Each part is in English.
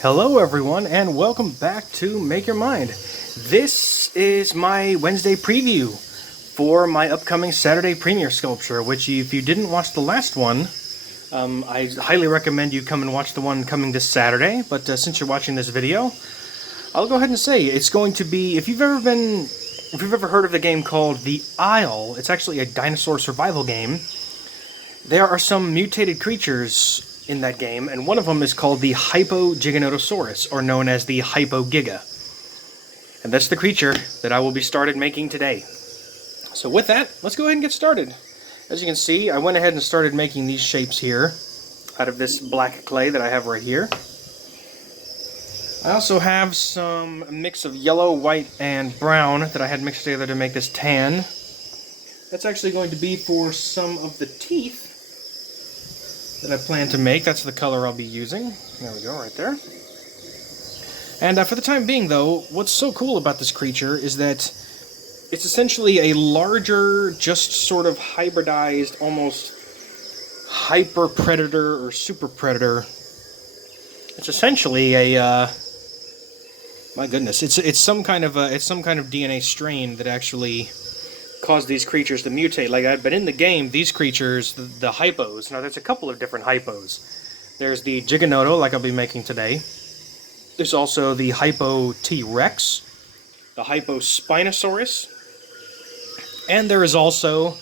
Hello everyone and welcome back to Make Your Mind. This is my Wednesday preview for my upcoming Saturday premiere sculpture, which if you didn't watch the last one, I highly recommend you come and watch the one coming this Saturday, but since you're watching this video, I'll go ahead and say it's going to be, if you've ever heard of the game called The Isle, it's actually a dinosaur survival game. There are some mutated creatures in that game, and one of them is called the Hypogiganotosaurus, or known as the Hypogiga. And that's the creature that I will be started making today. So with that, let's go ahead and get started. As you can see, I went ahead and started making these shapes here out of this black clay that I have right here. I also have some mix of yellow, white, and brown that I had mixed together to make this tan. That's actually going to be for some of the teeth that I plan to make. That's the color I'll be using. There we go, right there. And for the time being, though, what's so cool about this creature is that it's essentially a larger, just sort of hybridized, almost hyper predator or super predator. It's essentially a my goodness, it's some kind of DNA strain that actually caused these creatures to mutate like that. But in the game, these creatures, the hypos, now there's a couple of different hypos. There's the Giganoto, like I'll be making today. There's also the Hypo T-Rex, the Hypo Spinosaurus, and there is also,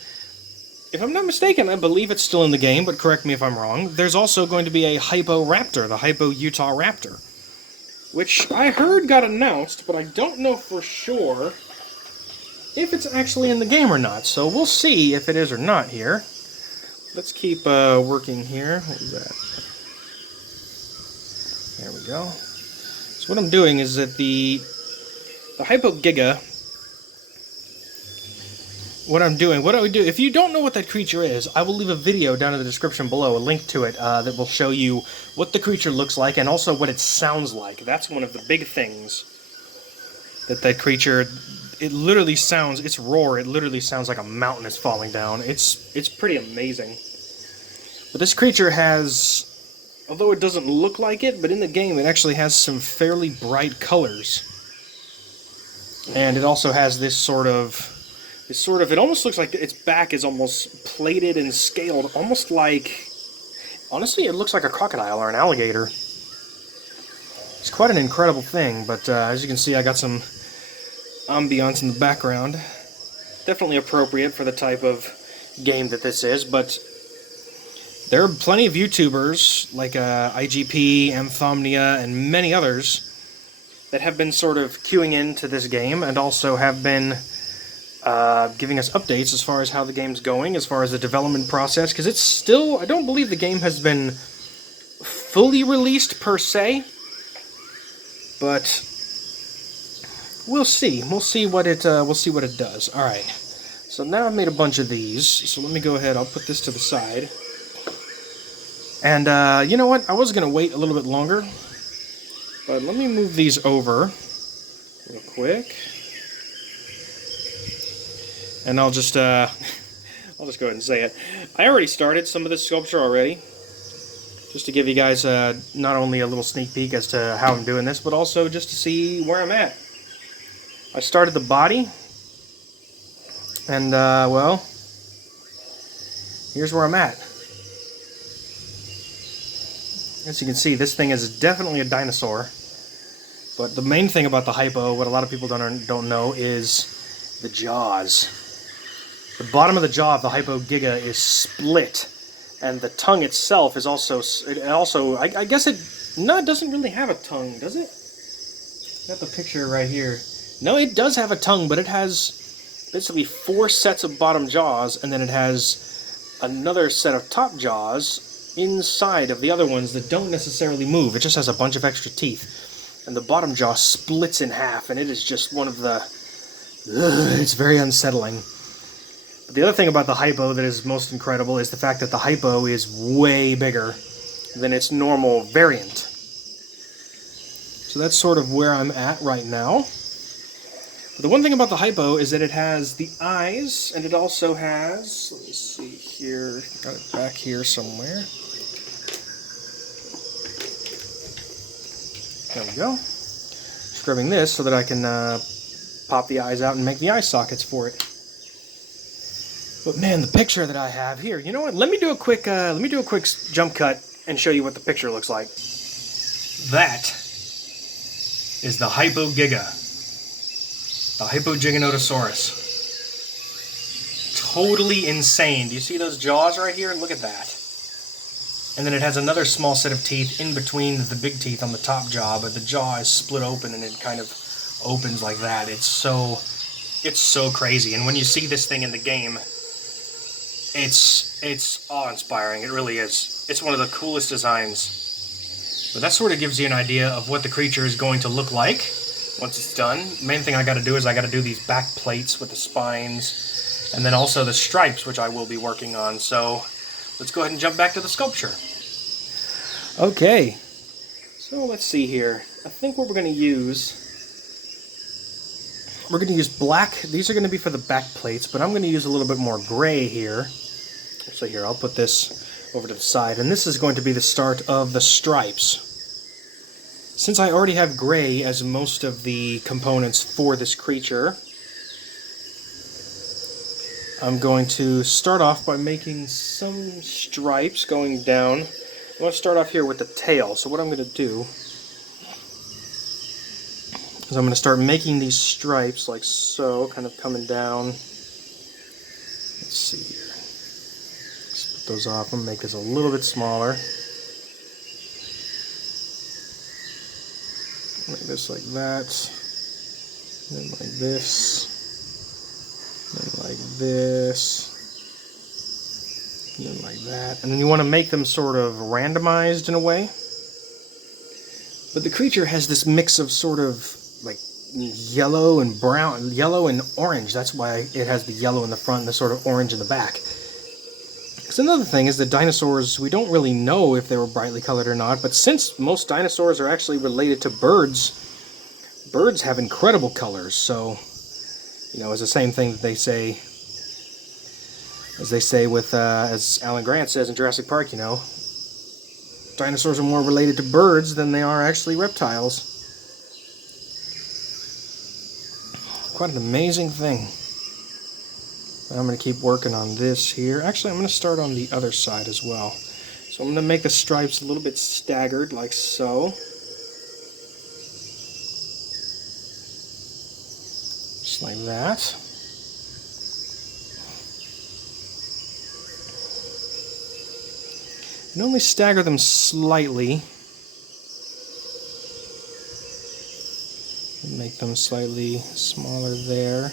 if I'm not mistaken, I believe it's still in the game, but correct me if I'm wrong, there's also going to be a Hypo Raptor, the Hypo Utah Raptor, which I heard got announced, but I don't know for sure if it's actually in the game or not, so we'll see if it is or not here. Let's keep working here. What is that? There we go. So what I'm doing is that the Hypogiga, what I would do, if you don't know what that creature is, I will leave a video down in the description below, a link to it, that will show you what the creature looks like and also what it sounds like. That's one of the big things that creature, it literally sounds, its roar, it literally sounds like a mountain is falling down. It's pretty amazing. But this creature has, although it doesn't look like it, but in the game it actually has some fairly bright colors. And it also has this sort of, it almost looks like its back is almost plated and scaled, almost like, honestly, it looks like a crocodile or an alligator. It's quite an incredible thing, but as you can see, I got some ambiance in the background. Definitely appropriate for the type of game that this is, but there are plenty of YouTubers like IGP, Amthomnia, and many others that have been sort of queuing into this game and also have been giving us updates as far as how the game's going, as far as the development process, because it's still, I don't believe the game has been fully released per se, but we'll see. We'll see what it does. All right. So now I've made a bunch of these. So let me go ahead. I'll put this to the side. And you know what? I was gonna wait a little bit longer, but let me move these over real quick, and I'll just go ahead and say it. I already started some of this sculpture already, just to give you guys not only a little sneak peek as to how I'm doing this, but also just to see where I'm at. I started the body, and, well, here's where I'm at. As you can see, this thing is definitely a dinosaur, but the main thing about the Hypo, what a lot of people don't know, is the jaws. The bottom of the jaw of the Hypogiga is split, and the tongue itself is also, I guess it doesn't really have a tongue, does it? Got the picture right here. No, it does have a tongue, but it has basically 4 sets of bottom jaws, and then it has another set of top jaws inside of the other ones that don't necessarily move. It just has a bunch of extra teeth. And the bottom jaw splits in half, and it is just one of the... it's very unsettling. But the other thing about the Hypo that is most incredible is the fact that the Hypo is way bigger than its normal variant. So that's sort of where I'm at right now. But the one thing about the Hypo is that it has the eyes, and it also has, let me see here, got it back here somewhere. There we go. Scrubbing this so that I can pop the eyes out and make the eye sockets for it. But man, the picture that I have here, you know what? Let me do a quick jump cut and show you what the picture looks like. That is the Hypogiga, the Hypogiganotosaurus. Totally insane. Do you see those jaws right here? Look at that. And then it has another small set of teeth in between the big teeth on the top jaw, but the jaw is split open and it kind of opens like that. It's so crazy. And when you see this thing in the game, it's awe-inspiring. It really is. It's one of the coolest designs. But that sort of gives you an idea of what the creature is going to look like once it's done. The main thing I got to do is I got to do these back plates with the spines, and then also the stripes, which I will be working on. So let's go ahead and jump back to the sculpture. Okay, so let's see here. I think what we're going to use black. These are going to be for the back plates, but I'm going to use a little bit more gray here. So here, I'll put this over to the side, and this is going to be the start of the stripes. Since I already have gray as most of the components for this creature, I'm going to start off by making some stripes going down. I'm going to start off here with the tail. So what I'm going to do is I'm going to start making these stripes like so, kind of coming down. Let's see here. Let's put those off. I'm going to make this a little bit smaller. Make this like that. And then like this. And like this. And then like that. And then you want to make them sort of randomized in a way. But the creature has this mix of sort of like yellow and brown, yellow and orange. That's why it has the yellow in the front and the sort of orange in the back. Because another thing is that dinosaurs, we don't really know if they were brightly colored or not, but since most dinosaurs are actually related to birds, birds have incredible colors. So, you know, it's the same thing that they say, as Alan Grant says in Jurassic Park, you know, dinosaurs are more related to birds than they are actually reptiles. Quite an amazing thing. I'm going to keep working on this here. Actually, I'm going to start on the other side as well. So I'm going to make the stripes a little bit staggered, like so. Just like that. And only stagger them slightly. Make them slightly smaller there.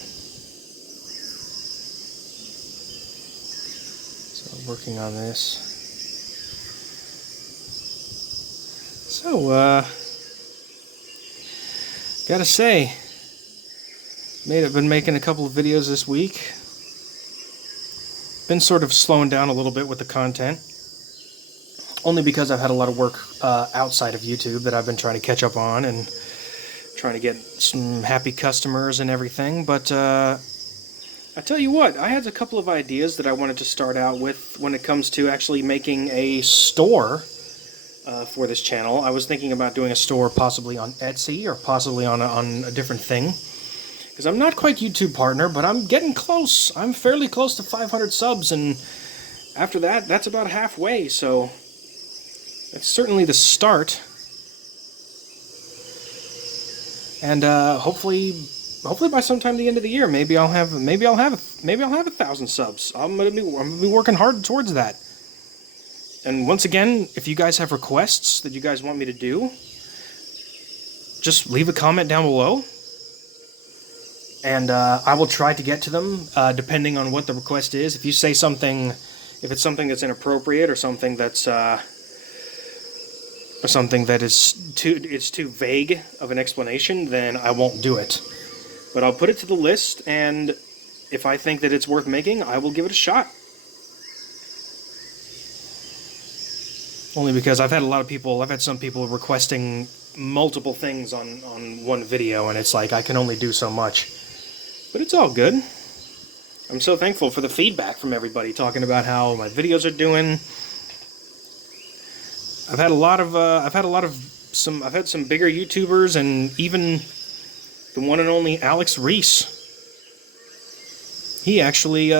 So working on this. So, gotta say, been making a couple of videos this week. Been sort of slowing down a little bit with the content. Only because I've had a lot of work outside of YouTube that I've been trying to catch up on and trying to get some happy customers and everything. But I tell you what, I had a couple of ideas that I wanted to start out with when it comes to actually making a store for this channel. I was thinking about doing a store possibly on Etsy or possibly on a different thing. Because I'm not quite YouTube partner, but I'm getting close. I'm fairly close to 500 subs, and after that, that's about halfway, so that's certainly the start. And hopefully by sometime the end of the year, maybe I'll have 1,000 subs. I'm gonna be working hard towards that. And once again, if you guys have requests that you guys want me to do, just leave a comment down below, and I will try to get to them depending on what the request is. If you say something, if it's something that's inappropriate or something that's too vague of an explanation, then I won't do it. But I'll put it to the list, and if I think that it's worth making, I will give it a shot. Only because I've had some people requesting multiple things on one video, and it's like I can only do so much. But it's all good. I'm so thankful for the feedback from everybody talking about how my videos are doing. I've had a lot of some bigger YouTubers, and even the one and only Alex Reese. He actually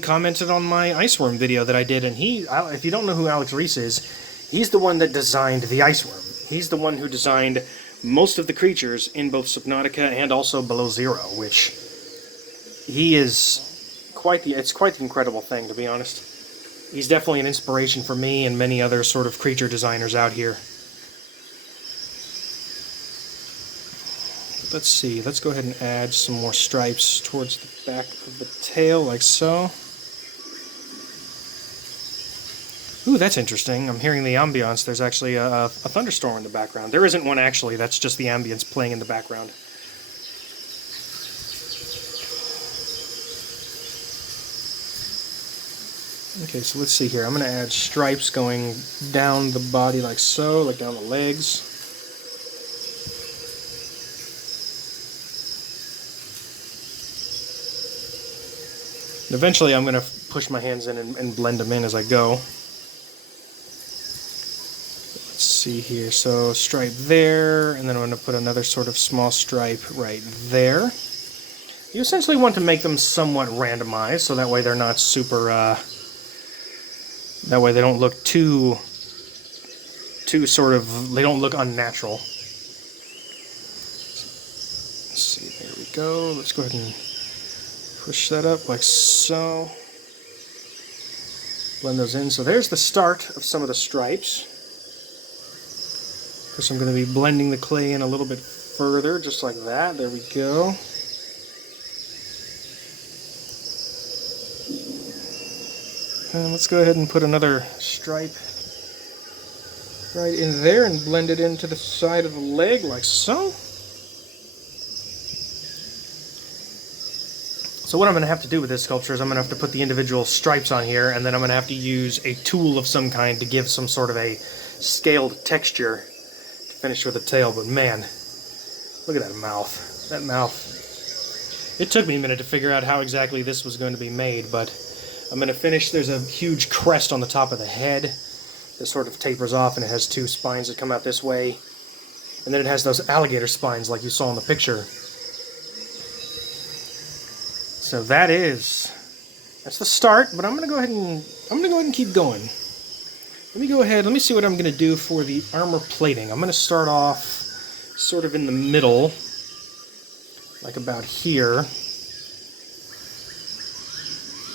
commented on my Iceworm video that I did, and if you don't know who Alex Reese is, he's the one that designed the Iceworm. He's the one who designed most of the creatures in both Subnautica and also Below Zero, which he is it's quite the incredible thing, to be honest. He's definitely an inspiration for me and many other sort of creature designers out here. Let's see, let's go ahead and add some more stripes towards the back of the tail, like so. Ooh, that's interesting. I'm hearing the ambiance. There's actually a thunderstorm in the background. There isn't one, actually. That's just the ambience playing in the background. Okay, so let's see here. I'm going to add stripes going down the body like so, like down the legs. And eventually I'm going to push my hands in and blend them in as I go. Let's see here. So stripe there, and then I'm going to put another sort of small stripe right there. You essentially want to make them somewhat randomized, so that way they're not super, that way they don't look too sort of, they don't look unnatural. Let's see, there we go. Let's go ahead and push that up like so. Blend those in. So there's the start of some of the stripes. Of course, I'm going to be blending the clay in a little bit further, just like that. There we go. And let's go ahead and put another stripe right in there and blend it into the side of the leg like so. So what I'm going to have to do with this sculpture is I'm going to have to put the individual stripes on here, and then I'm going to have to use a tool of some kind to give some sort of a scaled texture to finish with the tail. But man, look at that mouth. That mouth. It took me a minute to figure out how exactly this was going to be made, but I'm going to finish. There's a huge crest on the top of the head that sort of tapers off, and it has two spines that come out this way. And then it has those alligator spines like you saw in the picture. So that's the start, but I'm going to go ahead and keep going. Let me see what I'm going to do for the armor plating. I'm going to start off sort of in the middle, like about here.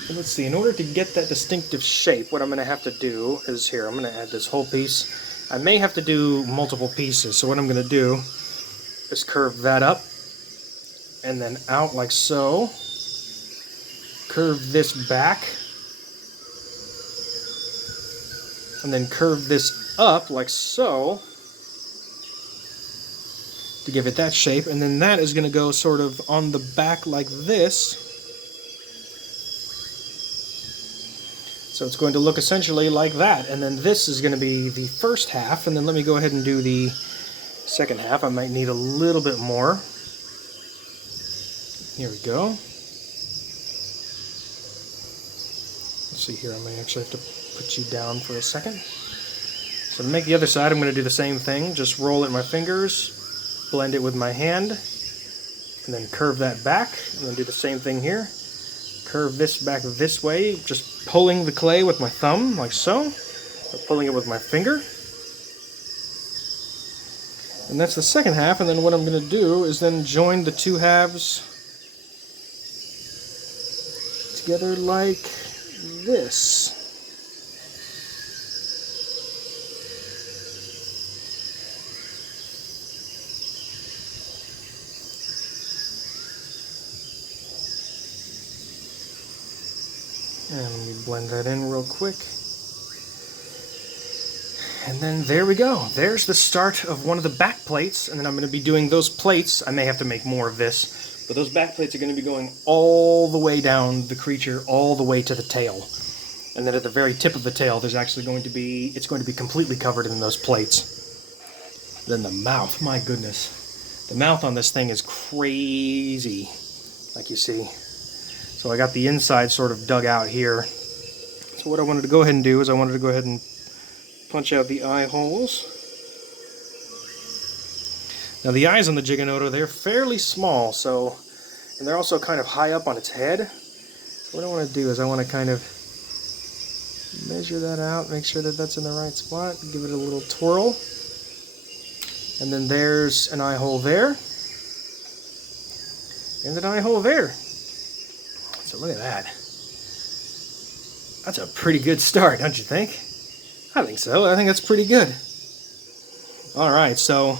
And let's see, in order to get that distinctive shape, what I'm going to have to do is here, I'm going to add this whole piece. I may have to do multiple pieces, so what I'm going to do is curve that up and then out like so. Curve this back, and then curve this up like so to give it that shape, and then that is going to go sort of on the back like this. So it's going to look essentially like that, and then this is going to be the first half, and then let me go ahead and do the second half. I might need a little bit more. Here we go. See here, I may actually have to put you down for a second. So to make the other side, I'm going to do the same thing. Just roll it in my fingers, blend it with my hand, and then curve that back, and then do the same thing here. Curve this back this way, just pulling the clay with my thumb, like so, or pulling it with my finger. And that's the second half, and then what I'm going to do is then join the two halves together like this. And let me blend that in real quick. And then there we go. There's the start of one of the back plates, and then I'm going to be doing those plates. I may have to make more of this. But those back plates are going to be going all the way down the creature, all the way to the tail. And then at the very tip of the tail, there's actually going to be, it's going to be completely covered in those plates. Then the mouth, my goodness. The mouth on this thing is crazy, like you see. So I got the inside sort of dug out here. So what I wanted to go ahead and do is I wanted to go ahead and punch out the eye holes. Now the eyes on the Giganoto, they're fairly small, so, and they're also kind of high up on its head. So what I want to do is I want to kind of measure that out, make sure that that's in the right spot, give it a little twirl. And then there's an eye hole there. And an eye hole there. So look at that. That's a pretty good start, don't you think? I think so. I think that's pretty good. Alright, so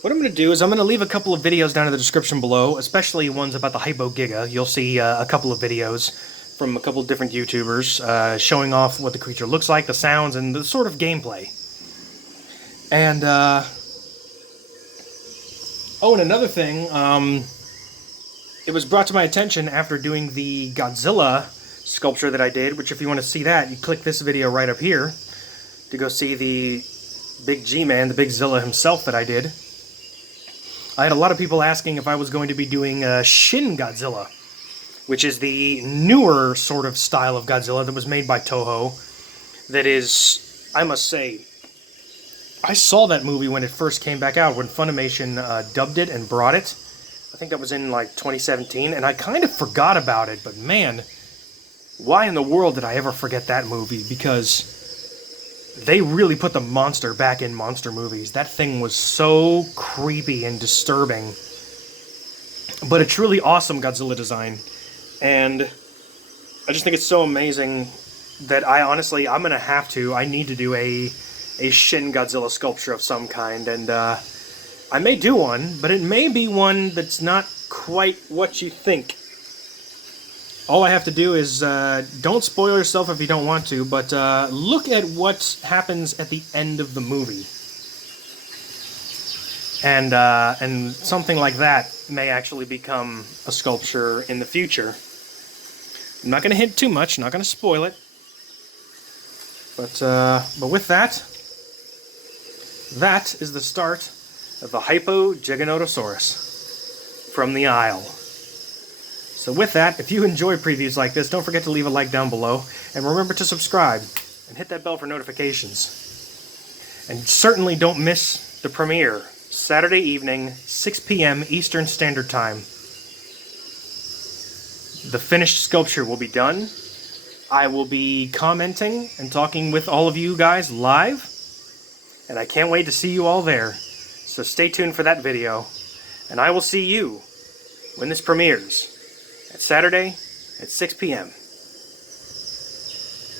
what I'm going to do is I'm going to leave a couple of videos down in the description below, especially ones about the Hypogiga. You'll see a couple of videos from a couple of different YouTubers showing off what the creature looks like, the sounds, and the sort of gameplay. And, oh, and another thing, it was brought to my attention after doing the Godzilla sculpture that I did, which if you want to see that, you click this video right up here to go see the big G-Man, the big Zilla himself that I did. I had a lot of people asking if I was going to be doing Shin Godzilla, which is the newer sort of style of Godzilla that was made by Toho. That is, I must say, I saw that movie when it first came back out, when Funimation dubbed it and brought it. I think that was in like 2017, and I kind of forgot about it, but man, why in the world did I ever forget that movie? Because they really put the monster back in monster movies. That thing was so creepy and disturbing. But a truly awesome Godzilla design. And I just think it's so amazing that I need to do a Shin Godzilla sculpture of some kind, and I may do one, but it may be one that's not quite what you think. All I have to do is, don't spoil yourself if you don't want to, but look at what happens at the end of the movie. And something like that may actually become a sculpture in the future. I'm not going to hint too much, not going to spoil it. But with that, that is the start of the Hypogiganotosaurus from the Isle. So with that, if you enjoy previews like this, don't forget to leave a like down below, and remember to subscribe, and hit that bell for notifications. And certainly don't miss the premiere, Saturday evening, 6 p.m. Eastern Standard Time. The finished sculpture will be done. I will be commenting and talking with all of you guys live, and I can't wait to see you all there. So stay tuned for that video, and I will see you when this premieres. Saturday at 6 p.m.